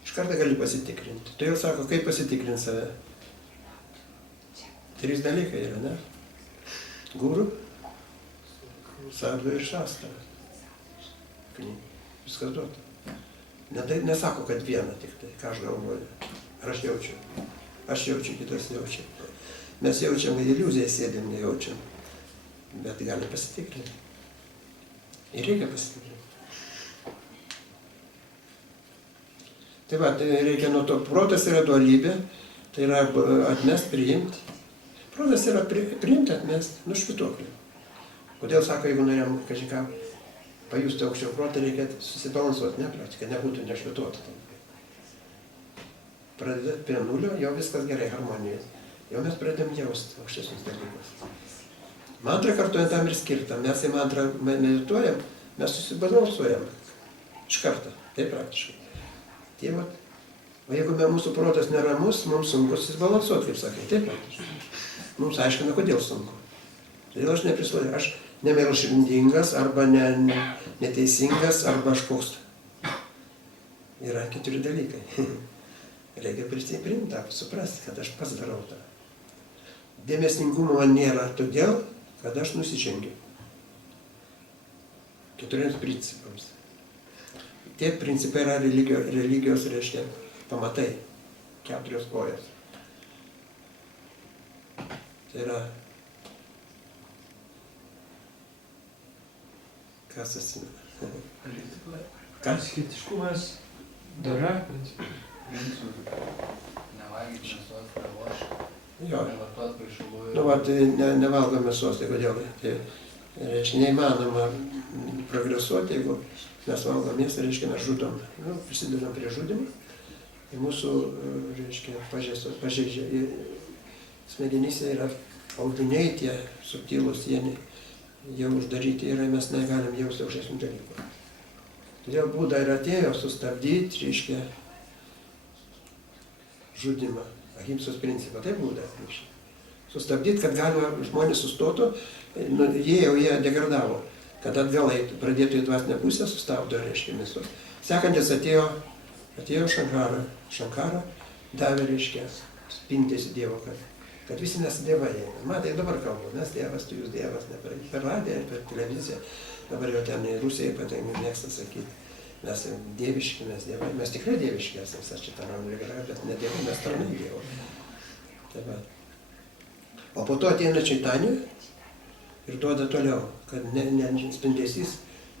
Iš karto gali pasitikrinti. Tu jau sako, kaip pasitikrinti save. 3 dalykai yra, ne? Guru, sadhu ir šastra. knygų. Viskas duota. Nesako, kad viena tik tai, ką aš galvoju. Ar aš jaučiu. Aš jaučiu, kitas jaučia. Mes jaučiam, iliuziją sėdėm, nejaučiam. Bet gali pasitikrinti. Ir reikia pasitikrinti. Tai va, tai reikia nuo to. Protas yra dualybė, tai yra atmest, priimti. Protas yra priimti, atmest, švytuoklį. Kodėl sako, jeigu norėjom kažką pajusti aukščiau protą, reikia susibalansuoti, ne praktika, nebūtų nešvytuota. Pradedat prie nulio, jau viskas gerai, harmonija. Jau mes pradedam jausti aukštesnius dalykus. Mantrą kartuojant tam ir skirta. Mes į mantrą medituojam, mes susibalansuojam. Iš karto, tai praktiškai. Tai vat, o jeigu mūsų protas neramus, mums sunku susibalansuoti, kaip sakai, taip praktiškai. Mums aiškina, kodėl sunku. Todėl aš neprisvoju, aš nemelšindingas, arba neteisingas, arba aš koks. Yra 4 dalykai. Reikia priimti, suprasti, kad aš pats darau tą. Dėmesingumo man nėra todėl, kad aš nusižengiu 4 principams. Tie principai yra religijos, reiškia, pamatai, 4 kojas. Tai yra, kas atsimena? Kas? Kritiškumas, dora, Nevalgyti mėsos, kavos, Jo. nevartot kvaišalų. Nu, va, tai nevalgome mėsos, tai kodėl? Tai reiškia, neįmanoma progresuoti, jeigu mes valgome mėsą, reiškia, mes žudom. Nu, prisidedam prie žudimo. Ir mūsų, reiškia, pažeidžia. Smegenyse yra audiniai tie subtilūs, jie uždaryti yra, mes negalim jausti aukštesnių dalykų. Todėl Buda ir atėjo sustabdyti, reiškia, žudimą, ahimsos principą, tai Buda. Sustabdyti, kad galima žmonės sustotų, jie degradavo, kad atgal pradėtų į dvasinę pusę, sustabdo, reiškia, visus. Sekantis atėjo Šankara, davė, reiškia, spindėsi Dievo, kad visi mes dievai. Matai, dabar kalbu, mes dievas, tu jūs dievas, ne per radiją, per televiziją, dabar jau ten Rusija ypatingai mėgsta sakyti. Mes dieviški, mes dievai, mes tikrai dieviški esame, aš čia tarnam lygiai, bet ne dievai, mes tarnam Dievo. Tai va. O po to ateina Čaitanė ir duoda toliau, kad ne spindesys,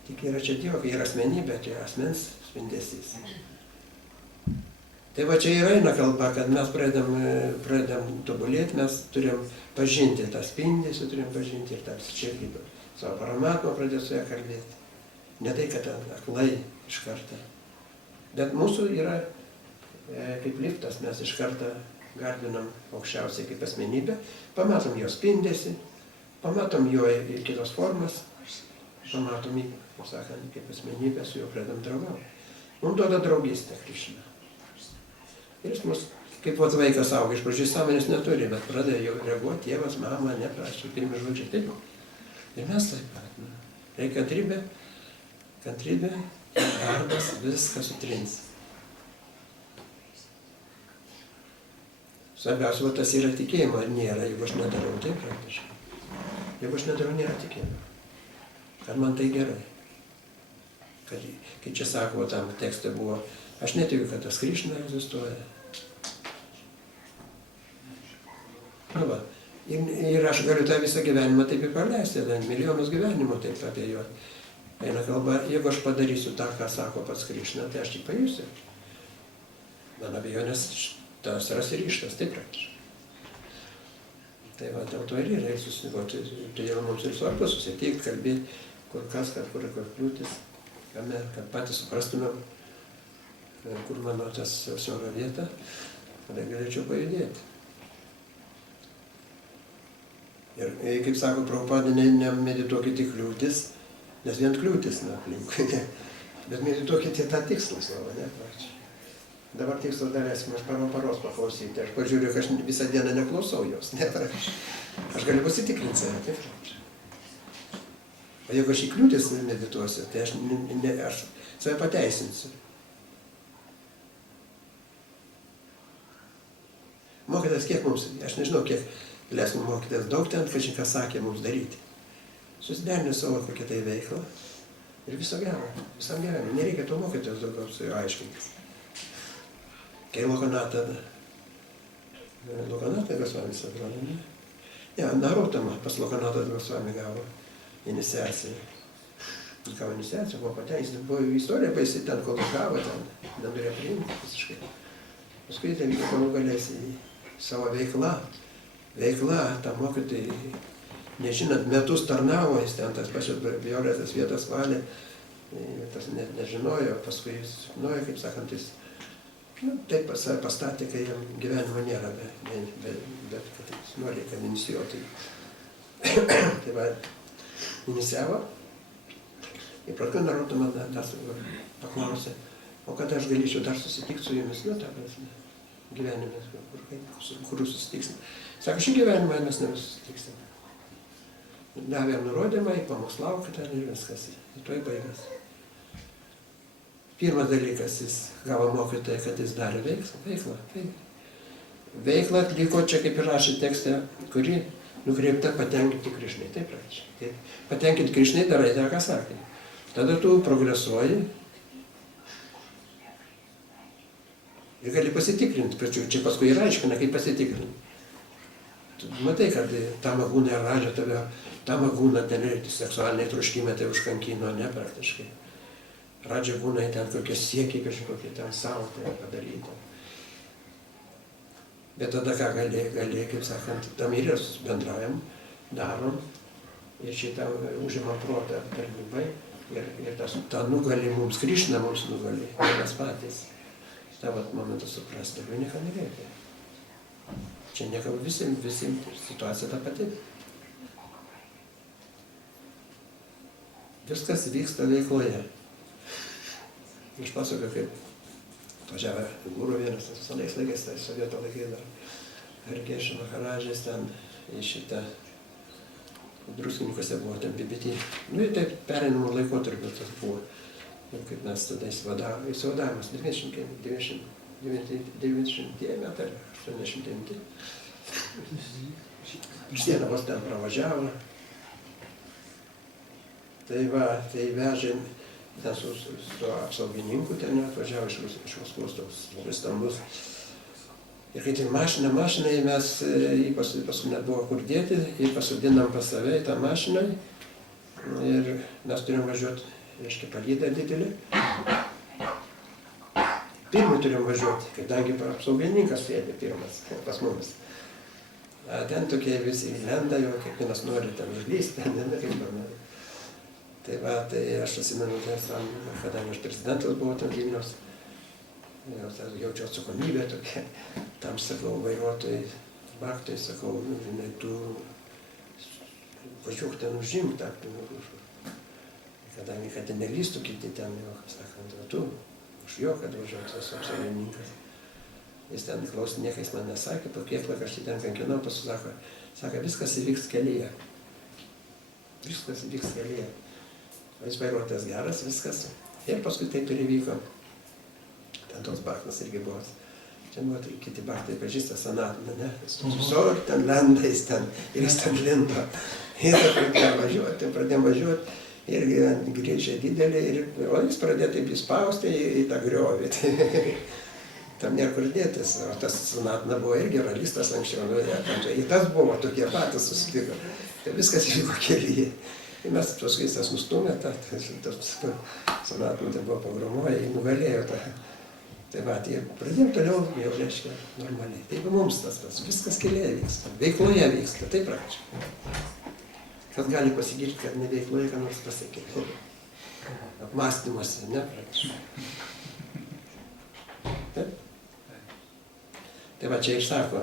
tik yra čia Dievo, kai yra asmenybė, tai asmens spindesys. Tai va čia ir eina kalba, kad mes pradedam tobulėti, mes turim pažinti tą spindesį, turim pažinti ir tą čia kaip savo paramatmą pradėti su ją kalbėti. Ne tai, kad aklai iš karto. Bet mūsų yra kaip liftas, mes iš karto garbinam aukščiausiai kaip asmenybę, pamatom jo spindesį, pamatom jo kitos formas, pamatom jį, kaip sakant, kaip asmenybę, su juo pradedam draugauti. Mums duoda draugystę Krišna. Ir jis mus, kaip pats vaikas auga, iš pradžių sąmonės neturi, bet pradėjo jau reaguoti, tėvas, mama, neprašė, pirmi žodžiai, taip. Ir mes taip pat. Reikia kantrybė, darbas, viską sutrins. Svarbiausia, tas yra tikėjimo, ar nėra, jeigu aš nedarau, taip praktiškai. Jeigu aš nedarau, nėra tikėjimo. Kad man tai gerai. Kad, kai čia sako, tam tekste buvo, aš netikiu, kad tas Krišna egzistuoja. Nu va, ir aš galiu tą visą gyvenimą taip ir praleisti, milijonus gyvenimų taip apie juos. Eina kalba, jeigu aš padarysiu tą, ką sako pats Krišna, tai aš tik pajusiu. Man abejonės tas ras ryštas, taip praktiškai. Tai va, dėl to ir yra susitikoti, todėl mums ir svarbu susitikti, kalbėti, kur kas, kur kliūtis, kad patys suprastumėm, kur mano tas siaura vieta, kada galėčiau pajudėti. Ir kaip sako Prabhupada, nemedituokite tik kliūtis, nes vien kliūtis aplinkui, bet medituokite tą tikslą savo, ne? Dabar tikslas dalesim, aš paros paklausyti, aš pažiūriu, kad aš visą dieną neklausau jos, ne? Aš galiu pasitikrinti save, taip? O jeigu aš į kliūtis medituosiu, tai aš save pateisinsiu. Mokytas kiek mums, aš nežinau, kiek galėsim mokytas, daug ten, kažką sakė mums daryti. Susiderinę savo kokią tai veiklą, Ir viso gero, visam gyvenimui. Nereikia to mokytojos daugiau su juo aiškintis. Kai Lokanatą Gosvamis atrodo, ne? Ne, Narutama pas Lokanatą Gosvami gavo iniciaciją. Jis gavo iniciaciją, buvo pateisęs, buvo istorija, jis ten kol gavo, ten nenorėjo priimti visiškai. Paskui ten vyko galų galės į savo veiklą, tą mokytojai, nežinant, metus tarnavo, jis ten tas pačias Violetas vietas valė, tas net nežinojo, paskui jis žinojo, kaip sakant, jis taip pastatė, kai jam gyvenimo nėra, bet kad jis nori, kad inicijuotų. Tai va, inicijavo, ir prakai Narodų man tas paklausė, o kada aš galėčiau dar susitikti su jumis, ta prasme, gyvenime, kur susitiksim. Sako, šį gyvenimą mes nesusitiksim. Davė nurodymą, pamokslauk ten ir viskas. Ir tuoj baigęs. Pirmas dalykas, jis gavo mokytoją, kad jis darė veiklą. Veiklą atliko čia, kaip ir rašė tekste, kuri nukreipta patenkinti Krišnai. Taip praktiškai. Patenkinti Krišnai darai tą, ką sakai. Tada tu progresuoji ir gali pasitikrinti. Čia paskui ir aiškina, kaip pasitikrinti. Matai, kad Tamagūna ir Radža tave, Tamagūna ten ir seksualiniai troškimai tai užkankino, ne praktiškai. Radža Gūnai ten kokie siekiai kažkokie ten savo tai padaryti. Bet tada ką gali, kaip sakant, tam ir bendraujam, darom ir šitą užimam protą tarnybai ir tą nugali mums, Krišna mums nugali, mes patys. Šitą momentą suprasti, bet nieko nereikia. Čia niekam visiems situacija ta pati. Viskas vyksta veikloje. Aš pasakoju, kaip atvažiavę guru vienas, senais laikais, tai sovieto laikai dar, Hergešė Maharadžės ten į šitą Druskininkuose buvo ten BBT. Nu ir taip pereinamų laikotarpių tas buvo. Ir kaip mes tada įsivadavimas, 90 metai, 89. Sieną vos ten pravažiavo. Tai va, tai vežė ten su apsaugininku, ten atvažiavo iš Maskvos toks labai stambus. Ir kai tai mašinai mes, paskui net buvo kur dėti, jį pasodinam pas save į tą mašiną ir mes turėjom važiuoti, reiškia, palydą didelį. Pirmai turėjom važiuoti, kadangi apsaugininkas sėdė pirmas pas mumis. Ten tokie visi lenda, jau kiekvienas nori ten užlysti, ten kaip nori. Tai va, tai aš atsimenu, kadangi aš prezidentas buvau ten Vilniaus, jaučiu atsakomybę tokia, tam sakau vairuotojai, baktui sakau, tu važiuok ten užimk tą pinigų. Kadangi, kad ten nelystų kiti ten, jau, sakant, tu už jo, kad važiuoju tas apsaugininkas. Jis ten klausinėka, jis man nesakė, po kiek laiko aš jį ten kankinau, paskui sako, viskas įvyks kelyje. Viskas įvyks kelyje. O jis vairuotojas geras, viskas. Ir paskui taip ir įvyko. Ten toks baktas irgi buvo. Čia buvo tai kiti baktai pažįsta Sanatiną, ne? Visur ten lenda, jis ten, ir jis ten lindo. Ir pradėjom važiuoti. Irgi greičiai didelį, o jis pradėjo taip įspausti į tą griovį. Tam nėra kur dėtis, o tas Sanatina buvo irgi realistas anksčiau, į tas buvo tokie patys susitiko. Tai viskas vyko kelyje. Ir mes paskui tas nustumė, Sanatina tai buvo pagromuoja, jį nugalėjo tą. Tai va, ir pradėjom toliau, jau reiškia, normaliai. Taip mums tas, viskas kelyje vyksta, veikloje vyksta, taip praktiškai. Kas gali pasigirti, kad ne veikloje, ką nors pasakyti. Apmąstymuose, ne praktiškai. Taip? Tai va čia išsako.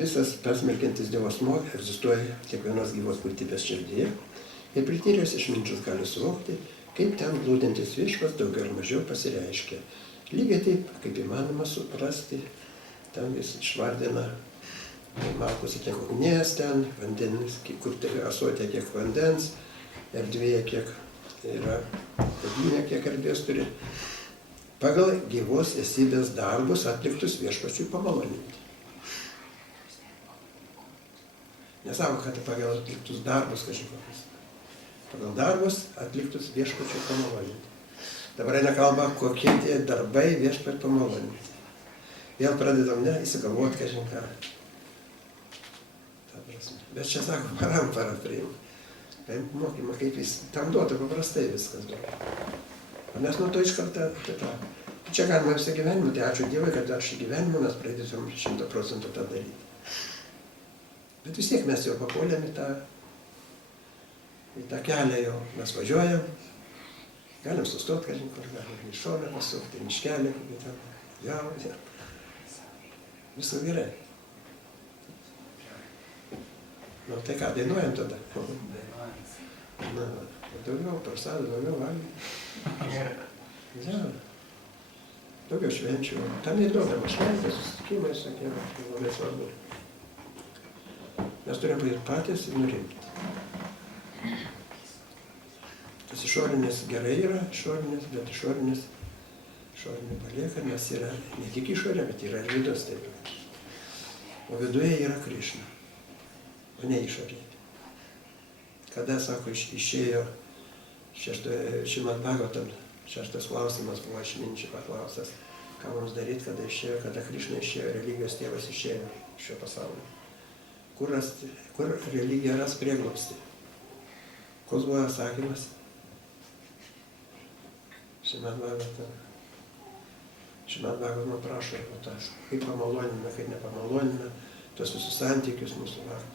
Visas persmelkiantis Dievo asmuo egzistuoja kiekvienos gyvos būtybės širdyje ir prityręs išminčius gali suvokti, kaip ten glūdintis viešpats daugiau ar mažiau pasireiškia. Lygiai taip, kaip įmanoma suprasti, ten vis išvardina malkose kiek ugnies ten, vandens, kur ąsotė kiek vandens, erdvėje kiek yra puodynė, kiek erdvės turi. pagal gyvos esybės darbus atliktus viešpačiui pamaloninti. Nesako, kad pagal atliktus darbus kažkokius. Pagal darbus atliktus viešpačiui pamaloninti. Dabar eina kalba, kokie tie darbai viešpačiui pamaloninti. Vėl pradedam, įsigalvoti, kažką. Bet čia sako, parampara priimti. Paimti mokymą, kaip jis tam duoda, paprastai viskas duoda. O mes nuo to iš karto apie tą. Čia galima visą gyvenimą, tai ačiū Dievui, kad dar šį gyvenimą mes pradėtum 100% tą daryti. Bet vis tiek mes jau papuolėm į tą kelią jau. Mes važiuojam, galim sustoti, kur galim į šoną pasukti, miškelį, kokį ten. Ja. Viskas gerai. Nu, tai ką, dainuojam tada? Na, daugiau prasadų, daugiau valgyti. Ja. Daugiau švenčių. Tam neįduodama šventės, susitikimai, sakė, labai svarbu. Mes turim ir patys nurimti. Tas išorinis gerai yra, bet išorinis palieka, nes yra ne tik išorė, bet yra ir vidus taip. O viduje yra Krišna. O ne išorėje. Kada, sako, išėjo Šrimad Bhagavatam, 6 klausimas buvo išminčių paklaustas, ką mums daryti, kada Krišna išėjo, religijos tėvas išėjo iš šio pasaulio. Kur religija ras prieglobstį? Koks buvo atsakymas? Šrimad Bhagavatam prašo apie tas, kaip pamalonina, kaip nepamalonina, tos visus santykius mūsų vakar.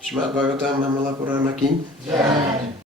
Šrimad Bhagavatam Amala Purana Ki.